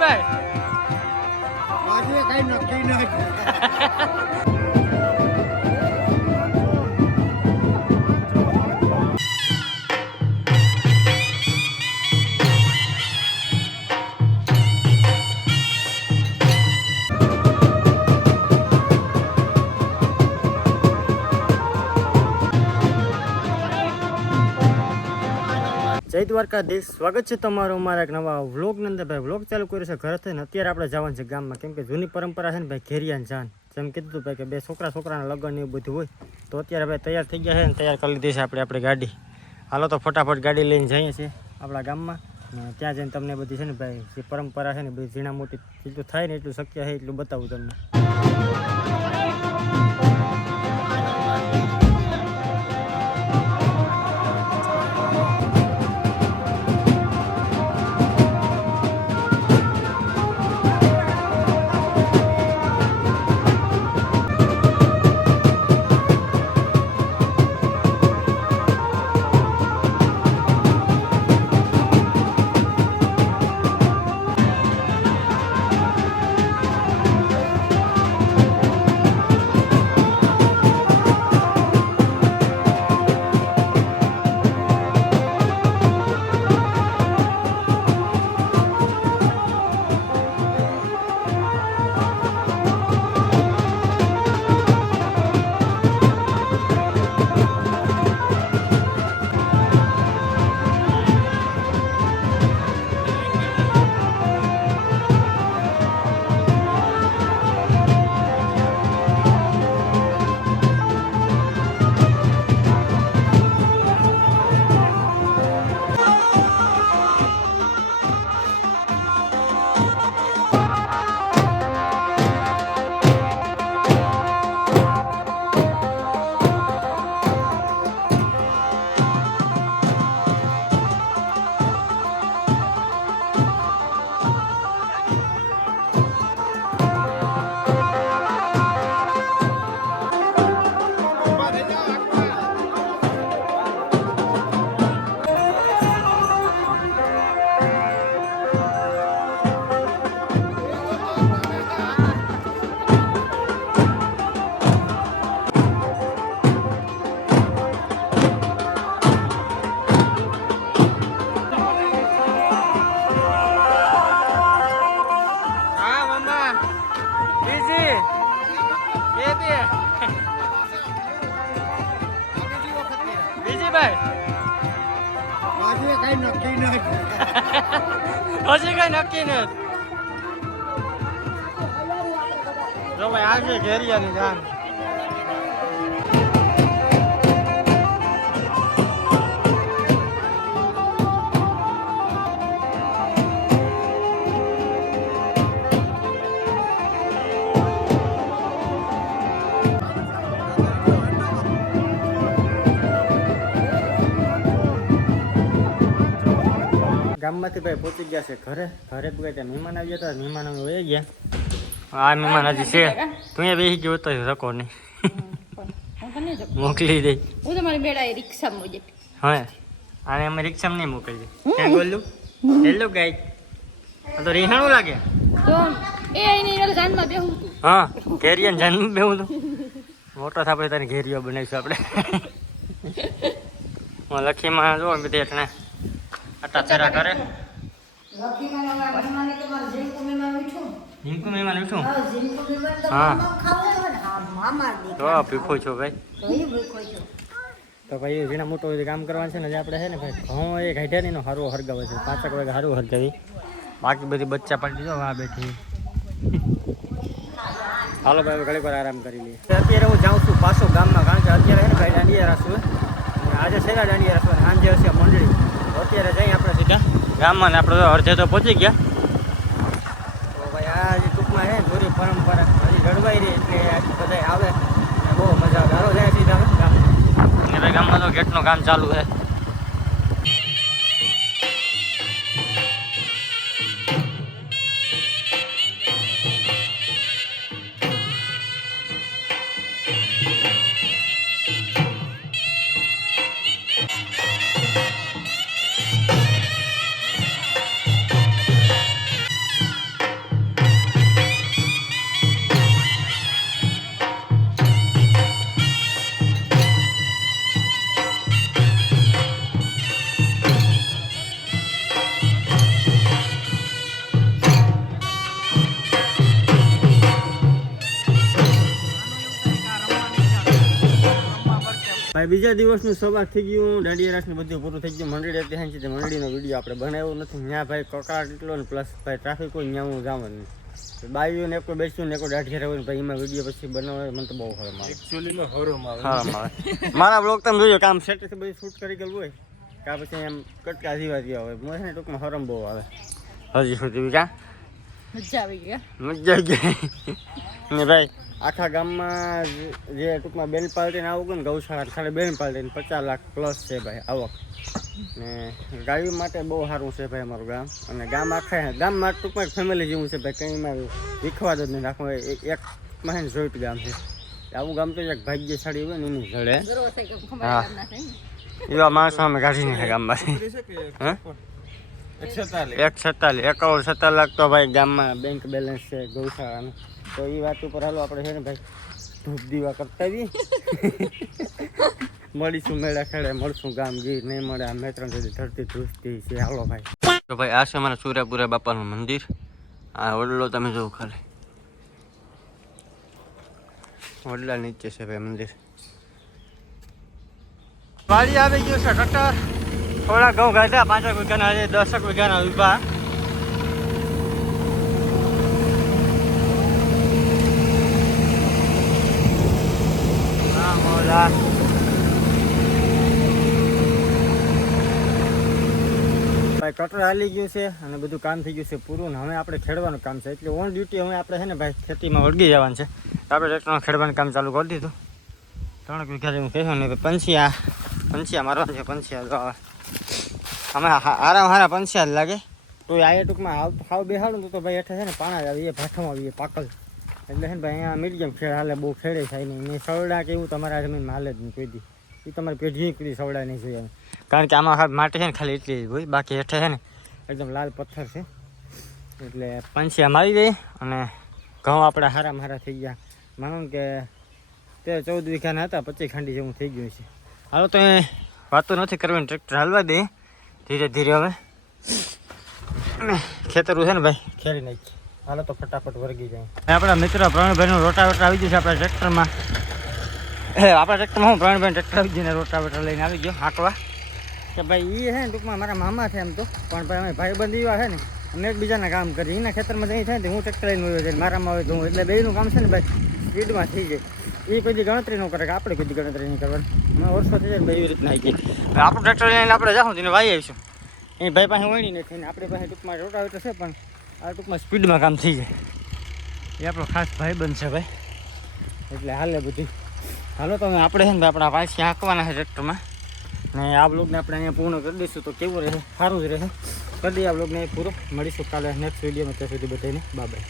વિજયભાઈ આજે કઈ નક્કી નથી. જય દ્વારકાધીશ, સ્વાગત છે તમારું અમારા એક નવા વ્લોગની અંદર. ભાઈ વ્લોગ ચાલુ કર્યો છે ઘરે થઈને. અત્યારે આપણે જવાનું છે ગામમાં, કેમ કે જૂની પરંપરા છે ને ભાઈ, ઘેરિયાને જાન. જેમ કીધું હતું ભાઈ કે બે છોકરાના લગ્ન એવું બધું હોય, તો અત્યારે ભાઈ તૈયાર થઈ ગયા છે ને તૈયાર કરી લીધી છે આપણી ગાડી. હાલો તો ફટાફટ ગાડી લઈને જઈએ છીએ આપણા ગામમાં. ત્યાં જઈને તમને બધી છે ને ભાઈ જે પરંપરા છે ને બધી ઝીણા મોટી જેટલું થાય ને એટલું શક્ય છે એટલું બતાવું તમને. આજે કઈ નક્કી નથી. હજી કઈ નક્કી નથી. જો ભાઈ આજે ઘેરિયાની જાન. ગામમાંથી ભાઈ પહોંચી ગયા છે ઘરે. ઘરે ગયા ત્યાં મહેમાન આવી ગયા હતા. મહેમાન અમે વહી ગયા. આ મહેમાન હજી છે. તું એ બેસી ગયો તો શકો નહીં. મોકલી દે. હું તમારી બેડા રિક્ષામાં મોજે. હા, આને અમે રિક્ષામાં નહીં મોકલી. ક્યાં બોલું? હેલો ગાઈ. આ તો રીહાણું લાગે. તો એ એની જાનમાં બેહું તું. હા, ઘેરિયાને જાનમાં બેહું તું. મોટો થાપે તારી ઘેરિયો બનાવીશું આપણે. હું લખીમાં જો બધી એટલે આટા ચેરા કરે. જીંકુ મહેમાન ઉઠું. હા તો ભીખો છો ભાઈ. તો ભાઈ ઝીણા મોટો કામ કરવાનું છે ને આપણે છે ને ભાઈ ઘઉં એ કાઢ્યા નહીં સારું હરગાવે છે. 5 વાગે સારું હરગાવી. બાકી બધી બચ્ચા પાડી દીધો આ બેઠી. હાલો ભાઈ ઘણી વાર આરામ કરી લઈએ. અત્યારે હું જાઉં છું પાછો ગામમાં, કારણ કે અત્યારે છે ને ભાઈ દાંડિયા રાસું. આજે છેલ્લા દાંડિયા રાસું, સાંજે હશે મંડળી. અત્યારે જઈએ આપણે સીધા ગામમાં ને આપણે અડધે તો પહોંચી ગયા. તો ભાઈ આ જે ટૂંકમાં છે પૂરી પરંપરા હજી જળવાઈ રહી, એટલે બધા આવે અને બહુ મજા આવે. હાલો જાય સીધા ગામમાં. અને ભાઈ ગામમાં તો ગેટનું કામ ચાલુ છે. ભાઈ બીજા દિવસનું સવાર થઈ ગયું, દાંડિયા રાસનું બધું પૂરું થઈ ગયું. મંડળી ત્યાં છે, મંડળીનો વિડીયો આપણે બનાવ્યો નથી. ત્યાં ભાઈ કકડાટ એટલો ને પ્લસ ભાઈ ટ્રાફિક હોય ત્યાં હું જવાનું. બાવીઓને એક બેસ્યું ને એક દાઢિયા રહેવું ભાઈ એમાં વિડીયો પછી બનાવે મને તો બહુ હરમ આવે. એકચ્યુઅલીમાં હરમ આવે. હા મારા બ્લોગ તમે જોયો કામ સેટથી બધું શૂટ કરી ગયેલું હોય કાં પછી એમ કટકા જીવા જેવા હોય. મને છે ને ટૂંકમાં હરમ બહુ આવે હજી સુધી. કાં મજા આવી ગયા. મજા આવી ગઈ ને ભાઈ. આખા ગામમાં જે ટૂંકમાં બેન પાર્ટીને આવું ને ગૌશાળા ખાલી બેન પાર્ટીને 50 લાખ પ્લસ છે ભાઈ આવક. ને ગાયો માટે બહુ સારું છે ભાઈ અમારું ગામ. અને ગામ આખા ગામમાં ટૂંકમાં એક ફેમિલી જેવું છે ભાઈ. કંઈમાં વિખવાદ જ નહીં રાખવું. એકમાં છે ને જોઈન્ટ ગામ છે. આવું ગામ તો એક ભાગ્યશાળી હોય ને એની જડે. ગરો થઈ ગયો હા. ખમાઈ ગામના છે ને. એવા માણસો અમે કાઢી નાખ્યા ગામમાંથી. હા 147 1 લાખ તો ભાઈ ગામમાં બેંક બેલેન્સ છે ગૌશાળાનું. તો એ વાત ઉપર હાલો આપણે છે ને ભાઈ ધૂપ દીવા કરતા આવીએ. મળીશું મેળા ખેડે, મળશું ગામ ગીર નહીં મળે. આ મેત્રણ સુધી ધરતી ધ્રુજતી છે. હાલો ભાઈ. તો ભાઈ આ છે અમારા સૂર્યપુરા બાપાનું મંદિર. આ વડલો તમે જોવો ખાલી, વડલા નીચે છે ભાઈ મંદિર. વાડી આવી ગયું છે કટર. થોડા ઘઉં ગાધા 5 વીઘાના, 10 વીઘાના ઉભા. ભાઈ કટર હાલી ગયું છે અને બધું કામ થઈ ગયું છે પૂરું. ને હવે આપણે ખેડવાનું કામ છે. એટલે ઓન ડ્યુટી હવે આપણે છે ને ભાઈ ખેતીમાં વળગી જવાનું છે. તો આપણે ટ્રેક્ટરમાં ખેડવાનું કામ ચાલુ કરી દીધું. 3 વીઘા જેવું કહેશું ને પંચિયા મારવાનું છે. પંચિયા અમે હારા પંચિયા જ લાગે. તો આ ટૂંકમાં હાવ બેહાડું તો ભાઈ હેઠે છે ને પાણા જ આવી એ ભાઠામાં આવીએ પાકલ. એટલે છે ને ભાઈ અહીંયા મીડિયમ ખેડ હાલે, બહુ ખેડે થાય નહીં. ને સવડા કે એવું તમારા જમીનમાં હાલે જ નહીં કોઈ દી. એ તમારી પેઢી કદી સવડા નહીં જોઈએ. કારણ કે આમાં માટી છે ને ખાલી એટલી જ હોય, બાકી હેઠે છે ને એકદમ લાલ પથ્થર છે. એટલે પંચિયા મારી ગઈ અને ઘઉં આપણા હારામાં હારા થઈ ગયા. માનો કે 13-14 વીઘાના હતા, 25 ખાંડી જેવું થઈ ગયું છે. હાલો તો એ વાતો નથી કરવાની, ટ્રેક્ટર હાલવા દે ધીરે ધીરે. હવે ખેતરું છે ને ભાઈ ખેડી નાખી. હાલો તો ફટાફટ વર્ગી જાય. આપણા મિત્ર પ્રવીણભાઈનું રોટાવેટર આવી ગયું છે આપણા ટ્રેક્ટરમાં. આપણા ટ્રેક્ટરમાં હું પ્રવીણભાઈ ટ્રેક્ટર આવી ગયું ને રોટાવેટર લઈને આવી ગયો હાંકવા. કે ભાઈ એ છે ને ટૂંકમાં મારા મામા છે એમ તો, પણ ભાઈ અમે ભાઈબંધ એવા છે ને અમે એકબીજાના કામ કરીએ. એના ખેતરમાં જઈ થાય ને હું ટ્રેક્ટર લઈને આવ્યો છે, મારામાં આવે તો હું. એટલે બેયનું કામ છે ને ભાઈ સ્પીડમાં થઈ જાય. એ કોઈ ગણતરી ન કરે કે આપણે કોઈ ગણતરી નહીં કરવાની. અમે વર્ષો થઈ જાય એવી રીતના આવી ગઈ. આપણું ટ્રેક્ટર લઈને આપણે જાઉં તેને વાઈ આવીશું. એ ભાઈ પાસે વણી નથી ને આપણી પાસે ટૂંકમાં રોટાવેટર છે, પણ આ ટૂંકમાં સ્પીડમાં કામ થઈ જાય. એ આપણો ખાસ ભાઈબંધ છે ભાઈ. એટલે હાલે બધું. હાલો તો આપણે છે ને આપણા પાછી હાંકવાના છે ટ્રેક્ટરમાં. ને આ બ્લોગને આપણે અહીંયા પૂર્ણ કરી દઈશું તો કેવું રહે, સારું જ રહે. કરી દઈએ આ બ્લોગને પૂરો. મળીશું કાલે નેક્સ્ટ વિડીયોમાં. ત્યાં સુધી બધાને બાય બાય.